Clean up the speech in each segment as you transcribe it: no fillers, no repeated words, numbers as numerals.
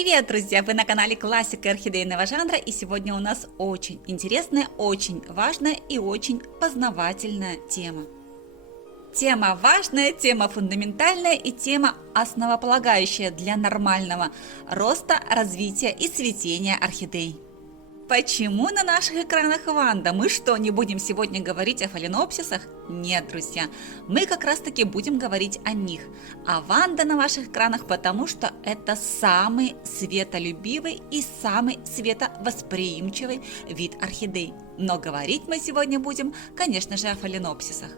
Привет, друзья! Вы на канале Классика орхидейного жанра, и сегодня у нас очень интересная, очень важная и очень познавательная тема. Тема важная, тема фундаментальная и тема основополагающая для нормального роста, развития и цветения орхидей. Почему на наших экранах Ванда? Мы что, не будем сегодня говорить о фаленопсисах? Нет, друзья, мы как раз таки будем говорить о них. А Ванда на ваших экранах, потому что это самый светолюбивый и самый световосприимчивый вид орхидей. Но говорить мы сегодня будем, конечно же, о фаленопсисах.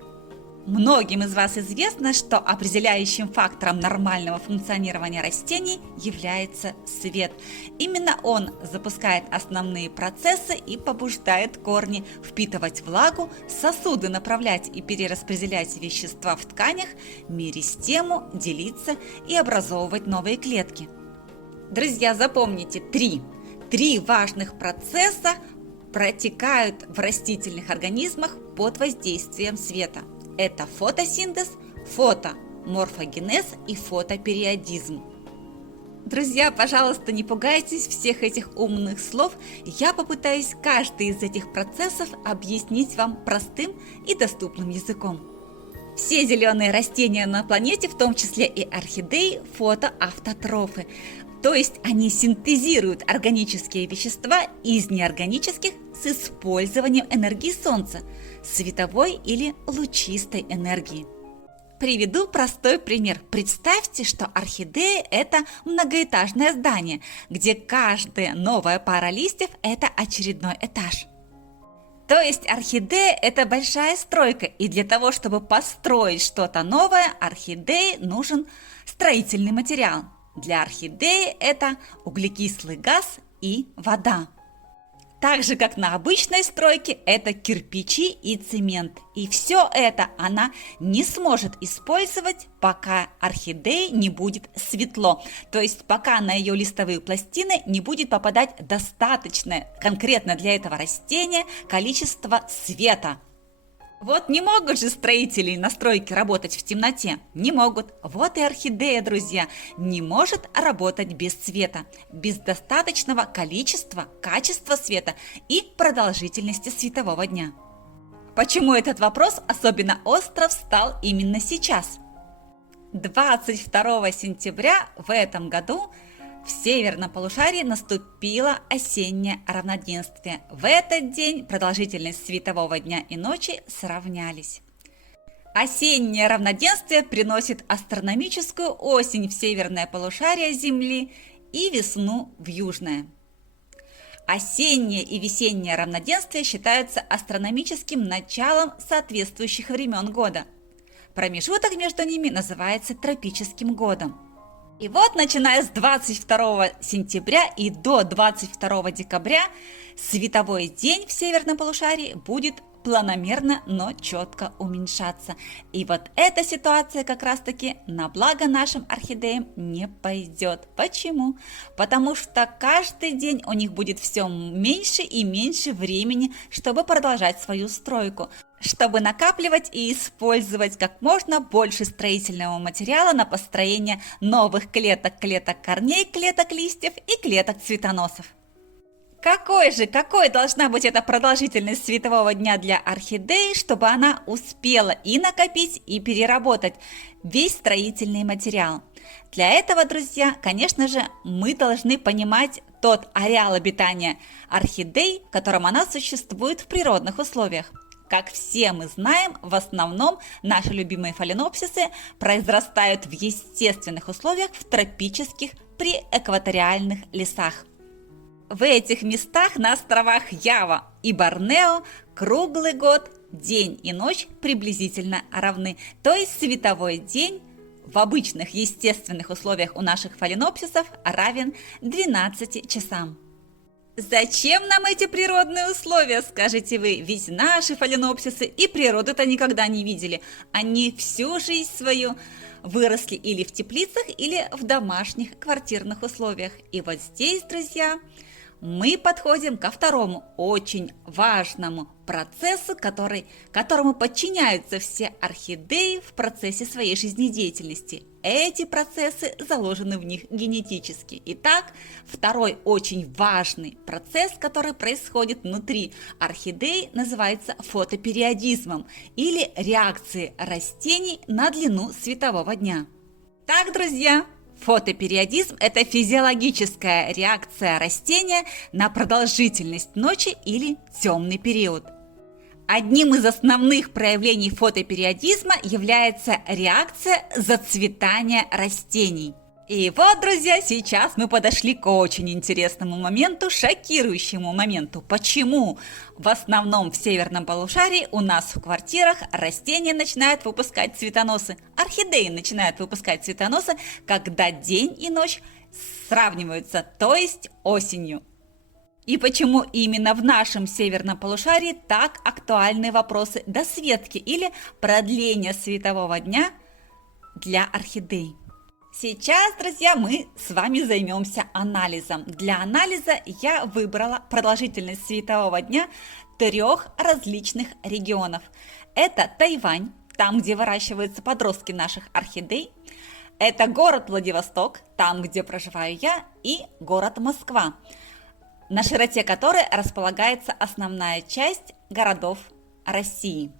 Многим из вас известно, что определяющим фактором нормального функционирования растений является свет. Именно он запускает основные процессы и побуждает корни впитывать влагу, сосуды направлять и перераспределять вещества в тканях, меристему, делиться и образовывать новые клетки. Друзья, запомните, три важных процесса протекают в растительных организмах под воздействием света. Это фотосинтез, фотоморфогенез и фотопериодизм. Друзья, пожалуйста, не пугайтесь всех этих умных слов. Я попытаюсь каждый из этих процессов объяснить вам простым и доступным языком. Все зеленые растения на планете, в том числе и орхидеи, фотоавтотрофы. То есть они синтезируют органические вещества из неорганических с использованием энергии Солнца, световой или лучистой энергии. Приведу простой пример. Представьте, что орхидея – это многоэтажное здание, где каждая новая пара листьев – это очередной этаж. То есть орхидея – это большая стройка, и для того, чтобы построить что-то новое, орхидее нужен строительный материал. Для орхидеи это углекислый газ и вода. Так же, как на обычной стройке, это кирпичи и цемент. И все это она не сможет использовать, пока орхидее не будет светло. То есть пока на ее листовые пластины не будет попадать достаточное конкретно для этого растения количество света. Вот не могут же строители на стройке работать в темноте? Не могут. Вот и орхидея, друзья, не может работать без света, без достаточного количества, качества света и продолжительности светового дня. Почему этот вопрос особенно остро встал именно сейчас? 22 сентября в этом году в северном полушарии наступило осеннее равноденствие. В этот день продолжительность светового дня и ночи сравнялись. Осеннее равноденствие приносит астрономическую осень в северное полушарие Земли и весну в южное. Осеннее и весеннее равноденствие считаются астрономическим началом соответствующих времен года. Промежуток между ними называется тропическим годом. И вот, начиная с 22 сентября и до 22 декабря, световой день в северном полушарии будет планомерно, но четко уменьшаться. И вот эта ситуация как раз-таки на благо нашим орхидеям не пойдет. Почему? Потому что каждый день у них будет все меньше и меньше времени, чтобы продолжать свою стройку, чтобы накапливать и использовать как можно больше строительного материала на построение новых клеток, клеток корней, клеток листьев и клеток цветоносов. Какой должна быть эта продолжительность светового дня для орхидеи, чтобы она успела и накопить, и переработать весь строительный материал? Для этого, друзья, конечно же, мы должны понимать тот ареал обитания орхидей, в котором она существует в природных условиях. Как все мы знаем, в основном наши любимые фаленопсисы произрастают в естественных условиях в тропических преэкваториальных лесах. В этих местах на островах Ява и Борнео круглый год день и ночь приблизительно равны. То есть световой день в обычных естественных условиях у наших фаленопсисов равен 12 часам. Зачем нам эти природные условия, скажете вы? Ведь наши фаленопсисы и природу-то никогда не видели. Они всю жизнь свою выросли или в теплицах, или в домашних квартирных условиях. И вот здесь, друзья, мы подходим ко второму очень важному процессу, которому подчиняются все орхидеи в процессе своей жизнедеятельности. Эти процессы заложены в них генетически. Итак, второй очень важный процесс, который происходит внутри орхидей, называется фотопериодизмом или реакцией растений на длину светового дня. Так, друзья, фотопериодизм – это физиологическая реакция растения на продолжительность ночи или темный период. Одним из основных проявлений фотопериодизма является реакция зацветания растений. И вот, друзья, сейчас мы подошли к очень интересному моменту, шокирующему моменту. Почему в основном в северном полушарии у нас в квартирах растения начинают выпускать цветоносы, орхидеи начинают выпускать цветоносы, когда день и ночь сравниваются, то есть осенью. И почему именно в нашем северном полушарии так актуальны вопросы досветки или продления светового дня для орхидей? Сейчас, друзья, мы с вами займемся анализом. Для анализа я выбрала продолжительность светового дня 3 различных регионов. Это Тайвань, там, где выращиваются подростки наших орхидей. Это город Владивосток, там, где проживаю я, и город Москва, на широте которой располагается основная часть городов России.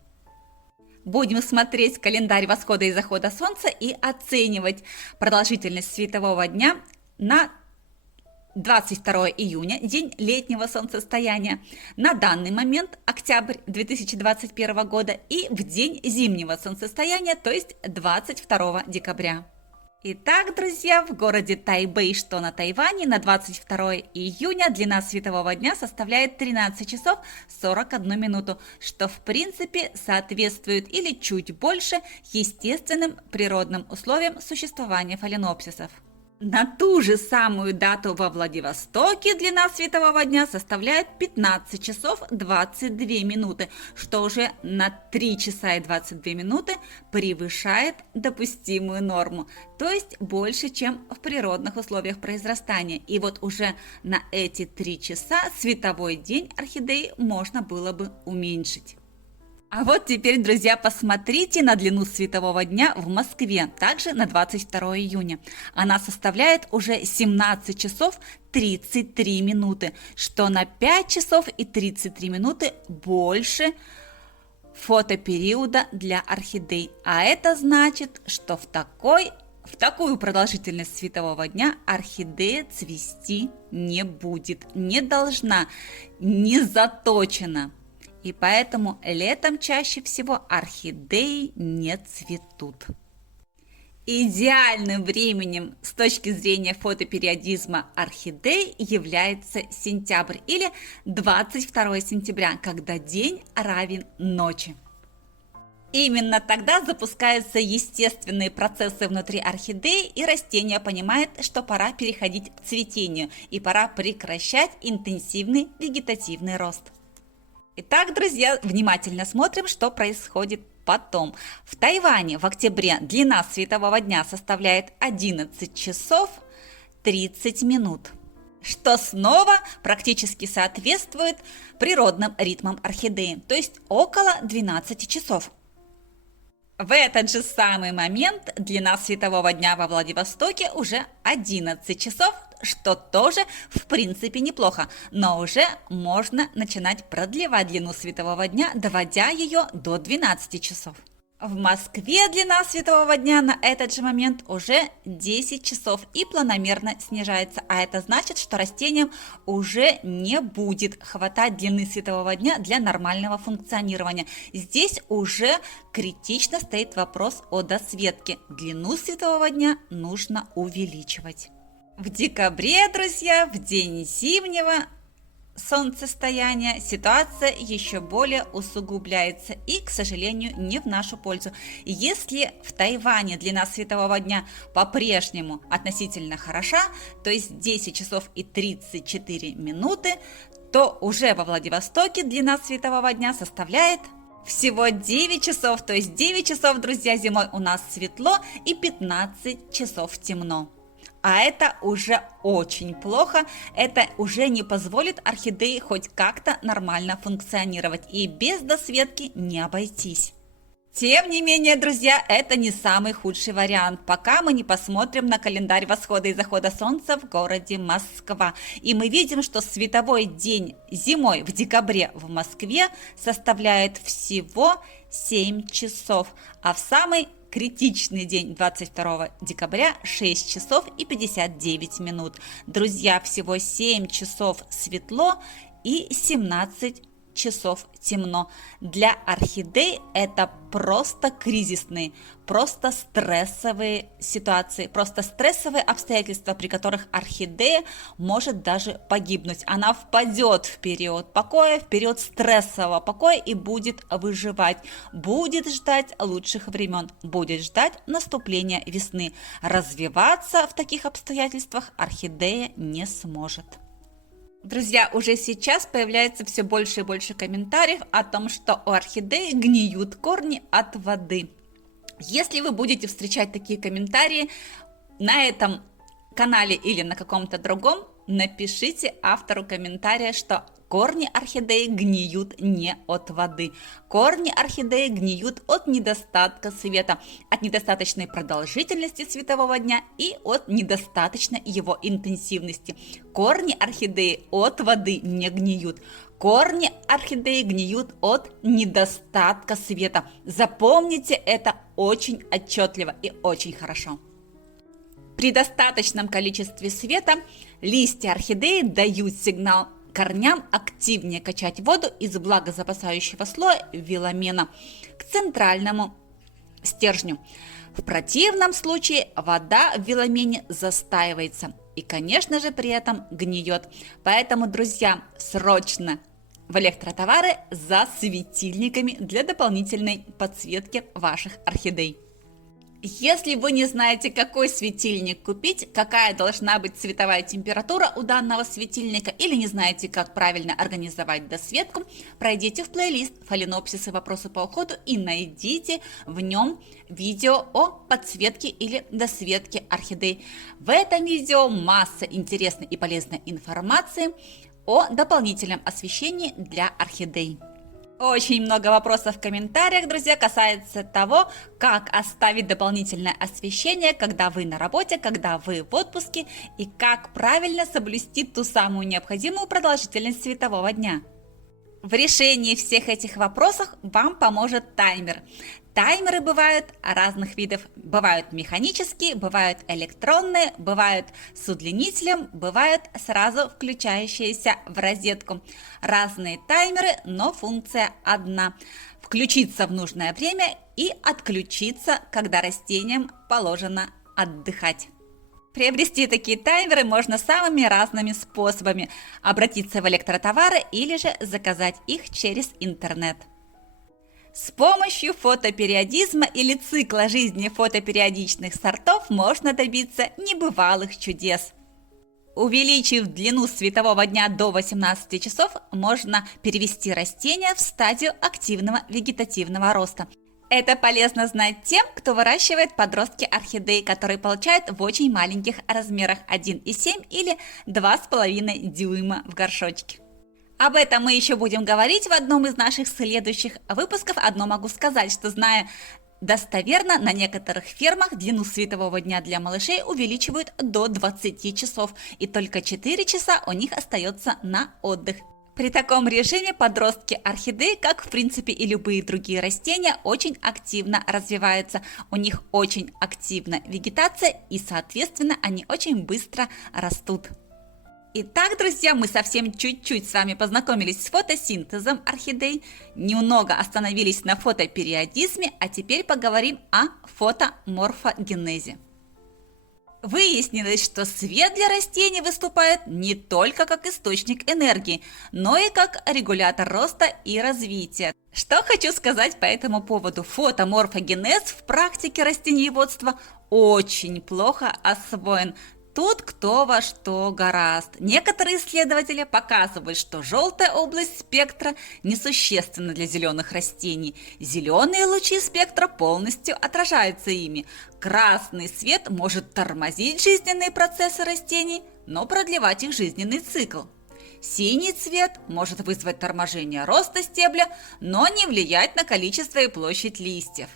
Будем смотреть календарь восхода и захода Солнца и оценивать продолжительность светового дня на 22 июня, день летнего солнцестояния, на данный момент, октябрь 2021 года, и в день зимнего солнцестояния, то есть 22 декабря. Итак, друзья, в городе Тайбэй, что на Тайване, на 22 июня длина светового дня составляет 13 часов 41 минуту, что в принципе соответствует или чуть больше естественным природным условиям существования фаленопсисов. На ту же самую дату во Владивостоке длина светового дня составляет 15 часов 22 минуты, что уже на 3 часа и 22 минуты превышает допустимую норму, то есть больше, чем в природных условиях произрастания. И вот уже на эти 3 часа световой день орхидеи можно было бы уменьшить. А вот теперь, друзья, посмотрите на длину светового дня в Москве, также на 22 июня. Она составляет уже 17 часов 33 минуты, что на 5 часов и 33 минуты больше фотопериода для орхидей. А это значит, что в такую продолжительность светового дня орхидея цвести не будет, не должна, не заточена. И поэтому летом чаще всего орхидеи не цветут. Идеальным временем с точки зрения фотопериодизма орхидей является сентябрь или 22 сентября, когда день равен ночи. Именно тогда запускаются естественные процессы внутри орхидеи, и растение понимает, что пора переходить к цветению и пора прекращать интенсивный вегетативный рост. Итак, друзья, внимательно смотрим, что происходит потом. В Тайване в октябре длина светового дня составляет 11 часов 30 минут, что снова практически соответствует природным ритмам орхидеи, то есть около 12 часов. В этот же самый момент длина светового дня во Владивостоке уже 11 часов, что тоже в принципе неплохо, но уже можно начинать продлевать длину светового дня, доводя ее до 12 часов. В Москве длина светового дня на этот же момент уже 10 часов и планомерно снижается, а это значит, что растениям уже не будет хватать длины светового дня для нормального функционирования. Здесь уже критично стоит вопрос о досветке. Длину светового дня нужно увеличивать. В декабре, друзья, в день зимнего солнцестояния ситуация еще более усугубляется и, к сожалению, не в нашу пользу. Если в Тайване длина светового дня по-прежнему относительно хороша, то есть 10 часов и 34 минуты, то уже во Владивостоке длина светового дня составляет всего 9 часов, то есть 9 часов, друзья, зимой у нас светло и 15 часов темно. А это уже очень плохо, это уже не позволит орхидее хоть как-то нормально функционировать, и без досветки не обойтись. Тем не менее, друзья, это не самый худший вариант, пока мы не посмотрим на календарь восхода и захода солнца в городе Москва. И мы видим, что световой день зимой в декабре в Москве составляет всего 7 часов, а в самый критичный день 22 декабря 6 часов и 59 минут. Друзья, всего 7 часов светло и 17 часов темно. Для орхидей это просто кризисные, просто стрессовые ситуации, просто стрессовые обстоятельства, при которых орхидея может даже погибнуть. Она впадет в период покоя, в период стрессового покоя и будет выживать, будет ждать лучших времен, будет ждать наступления весны. Развиваться в таких обстоятельствах орхидея не сможет. Друзья, уже сейчас появляется все больше и больше комментариев о том, что у орхидеи гниют корни от воды. Если вы будете встречать такие комментарии на этом канале или на каком-то другом, напишите автору комментария, что корни орхидеи гниют не от воды. Корни орхидеи гниют от недостатка света, от недостаточной продолжительности светового дня и от недостаточной его интенсивности. Корни орхидеи от воды не гниют. Корни орхидеи гниют от недостатка света. Запомните это очень отчетливо и очень хорошо. При достаточном количестве света листья орхидеи дают сигнал корням активнее качать воду из влагозапасающего слоя виламена к центральному стержню. В противном случае вода в виламене застаивается и, конечно же, при этом гниет. Поэтому, друзья, срочно в электротовары за светильниками для дополнительной подсветки ваших орхидей. Если вы не знаете, какой светильник купить, какая должна быть цветовая температура у данного светильника, или не знаете, как правильно организовать досветку, пройдите в плейлист «Фаленопсисы. Вопросы по уходу» и найдите в нем видео о подсветке или досветке орхидей. В этом видео масса интересной и полезной информации о дополнительном освещении для орхидей. Очень много вопросов в комментариях, друзья, касается того, как оставить дополнительное освещение, когда вы на работе, когда вы в отпуске, и как правильно соблюсти ту самую необходимую продолжительность светового дня. В решении всех этих вопросов вам поможет таймер. Таймеры бывают разных видов. Бывают механические, бывают электронные, бывают с удлинителем, бывают сразу включающиеся в розетку. Разные таймеры, но функция одна. Включиться в нужное время и отключиться, когда растениям положено отдыхать. Приобрести такие таймеры можно самыми разными способами. Обратиться в электротовары или же заказать их через интернет. С помощью фотопериодизма или цикла жизни фотопериодичных сортов можно добиться небывалых чудес. Увеличив длину светового дня до 18 часов, можно перевести растения в стадию активного вегетативного роста. Это полезно знать тем, кто выращивает подростки орхидей, которые получают в очень маленьких размерах 1,7 или 2,5 дюйма в горшочке. Об этом мы еще будем говорить в одном из наших следующих выпусков. Одно могу сказать, что зная достоверно, на некоторых фермах длину светового дня для малышей увеличивают до 20 часов, и только 4 часа у них остается на отдых. При таком режиме подростки орхидей, как в принципе и любые другие растения, очень активно развиваются. У них очень активна вегетация и, соответственно, они очень быстро растут. Итак, друзья, мы совсем чуть-чуть с вами познакомились с фотосинтезом орхидей, немного остановились на фотопериодизме, а теперь поговорим о фотоморфогенезе. Выяснилось, что свет для растений выступает не только как источник энергии, но и как регулятор роста и развития. Что хочу сказать по этому поводу. Фотоморфогенез в практике растениеводства очень плохо освоен. тут кто во что гораст. Некоторые исследователи показывают, что желтая область спектра несущественна для зеленых растений. Зеленые лучи спектра полностью отражаются ими. Красный свет может тормозить жизненные процессы растений, но продлевать их жизненный цикл. Синий цвет может вызвать торможение роста стебля, но не влиять на количество и площадь листьев.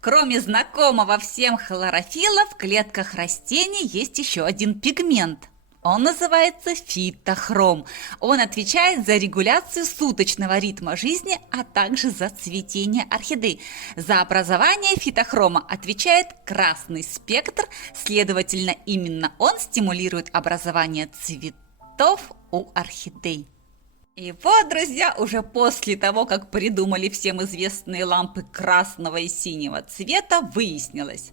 Кроме знакомого всем хлорофилла, в клетках растений есть еще один пигмент. Он называется фитохром. Он отвечает за регуляцию суточного ритма жизни, а также за цветение орхидей. За образование фитохрома отвечает красный спектр, следовательно, именно он стимулирует образование цветов у орхидей. И вот, друзья, уже после того, как придумали всем известные лампы красного и синего цвета, выяснилось,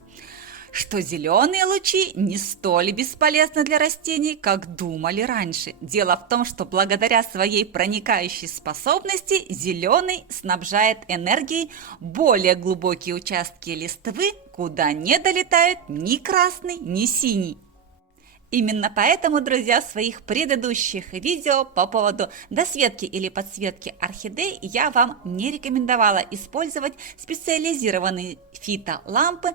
что зеленые лучи не столь бесполезны для растений, как думали раньше. Дело в том, что благодаря своей проникающей способности зеленый снабжает энергией более глубокие участки листвы, куда не долетают ни красный, ни синий. Именно поэтому, друзья, в своих предыдущих видео по поводу досветки или подсветки орхидей я вам не рекомендовала использовать специализированные фитолампы,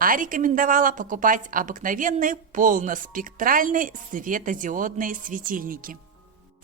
а рекомендовала покупать обыкновенные полноспектральные светодиодные светильники.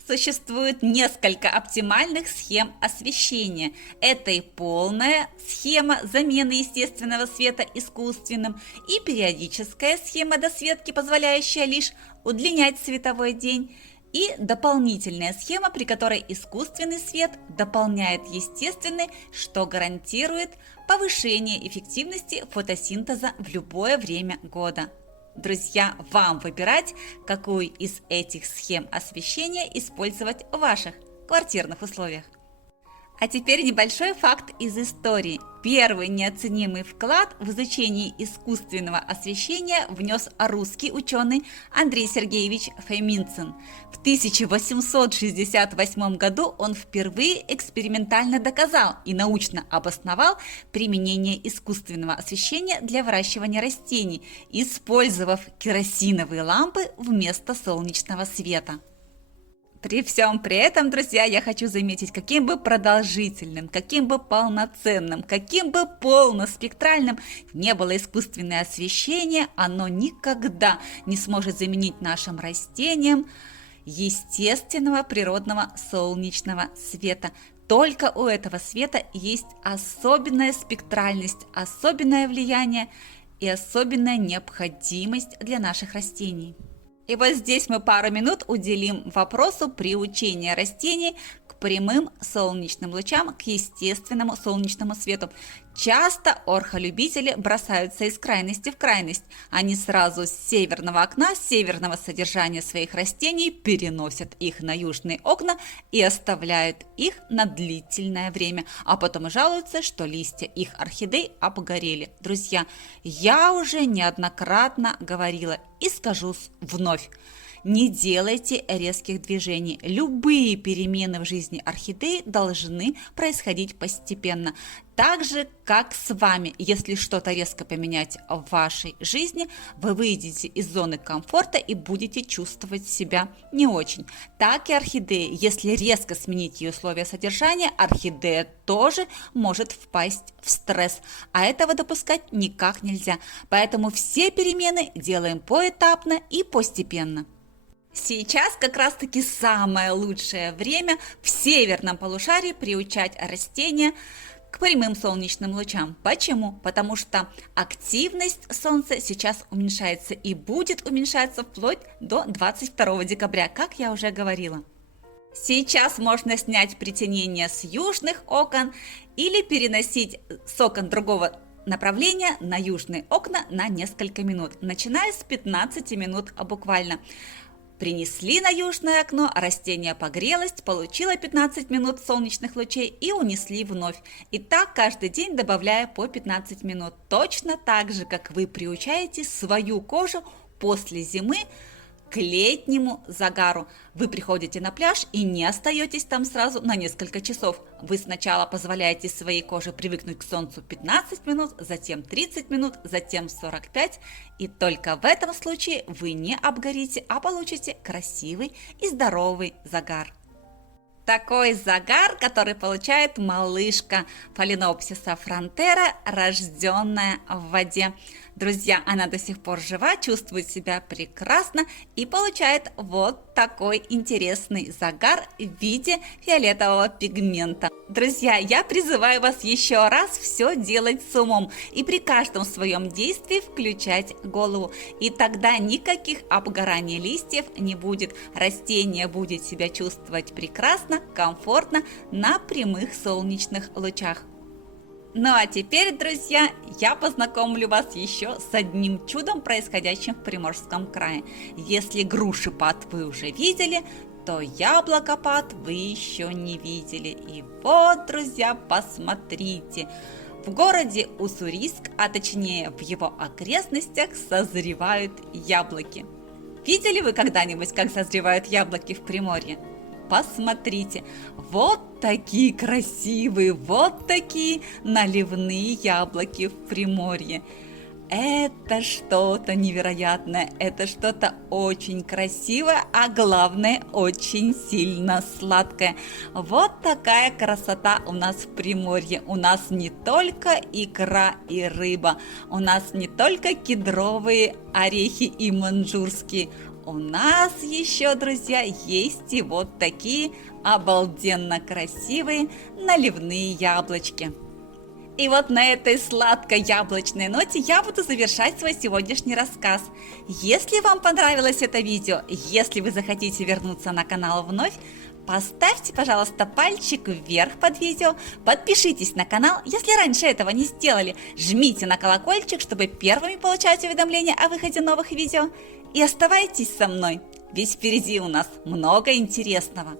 Существует несколько оптимальных схем освещения. Это и полная схема замены естественного света искусственным, и периодическая схема досветки, позволяющая лишь удлинять световой день, и дополнительная схема, при которой искусственный свет дополняет естественный, что гарантирует повышение эффективности фотосинтеза в любое время года. Друзья, вам выбирать, какую из этих схем освещения использовать в ваших квартирных условиях. А теперь небольшой факт из истории. Первый неоценимый вклад в изучение искусственного освещения внес русский ученый Андрей Сергеевич Фоминцин. В 1868 году он впервые экспериментально доказал и научно обосновал применение искусственного освещения для выращивания растений, использовав керосиновые лампы вместо солнечного света. При всем при этом, друзья, я хочу заметить, каким бы продолжительным, каким бы полноценным, каким бы полноспектральным не было искусственное освещение, оно никогда не сможет заменить нашим растениям естественного природного солнечного света. Только у этого света есть особенная спектральность, особенное влияние и особенная необходимость для наших растений. И вот здесь мы пару минут уделим вопросу приучения растений к прямым солнечным лучам, к естественному солнечному свету. Часто орхолюбители бросаются из крайности в крайность. Они сразу с северного окна, с северного содержания своих растений переносят их на южные окна и оставляют их на длительное время, а потом жалуются, что листья их орхидей обгорели. Друзья, я уже неоднократно говорила и скажу вновь. Не делайте резких движений. Любые перемены в жизни орхидеи должны происходить постепенно. Так же, как с вами, если что-то резко поменять в вашей жизни, вы выйдете из зоны комфорта и будете чувствовать себя не очень. Так и орхидеи. Если резко сменить ее условия содержания, орхидея тоже может впасть в стресс. А этого допускать никак нельзя. Поэтому все перемены делаем поэтапно и постепенно. Сейчас как раз-таки самое лучшее время в северном полушарии приучать растения к прямым солнечным лучам. Почему? Потому что активность Солнца сейчас уменьшается и будет уменьшаться вплоть до 22 декабря, как я уже говорила. Сейчас можно снять притенение с южных окон или переносить с окон другого направления на южные окна на несколько минут, начиная с 15 минут буквально. Принесли на южное окно, растение погрелось, получило 15 минут солнечных лучей и унесли вновь. И так каждый день добавляя по 15 минут. Точно так же, как вы приучаете свою кожу после зимы к летнему загару. Вы приходите на пляж и не остаетесь там сразу на несколько часов. Вы сначала позволяете своей коже привыкнуть к солнцу 15 минут, затем 30 минут, затем 45. И только в этом случае вы не обгорите, а получите красивый и здоровый загар. Такой загар, который получает малышка Phalaenopsis frontera, рожденная в воде. Друзья, она до сих пор жива, чувствует себя прекрасно и получает вот такой интересный загар в виде фиолетового пигмента. Друзья, я призываю вас еще раз все делать с умом и при каждом своем действии включать голову. И тогда никаких обгораний листьев не будет. Растение будет себя чувствовать прекрасно, комфортно на прямых солнечных лучах. Ну а теперь, друзья, я познакомлю вас еще с одним чудом, происходящим в Приморском крае. Если грушепад вы уже видели, то яблокопад вы еще не видели. И вот, друзья, посмотрите. В городе Уссурийск, а точнее в его окрестностях, созревают яблоки. Видели вы когда-нибудь, как созревают яблоки в Приморье? Посмотрите, вот такие красивые, вот такие наливные яблоки в Приморье. Это что-то невероятное, это что-то очень красивое, а главное, очень сильно сладкое. Вот такая красота у нас в Приморье. У нас не только икра и рыба, у нас не только кедровые орехи и маньчжурские. У нас еще, друзья, есть и вот такие обалденно красивые наливные яблочки. И вот на этой сладкой яблочной ноте я буду завершать свой сегодняшний рассказ. Если вам понравилось это видео, если вы захотите вернуться на канал вновь, поставьте, пожалуйста, пальчик вверх под видео, подпишитесь на канал, если раньше этого не сделали, жмите на колокольчик, чтобы первыми получать уведомления о выходе новых видео. И оставайтесь со мной, ведь впереди у нас много интересного.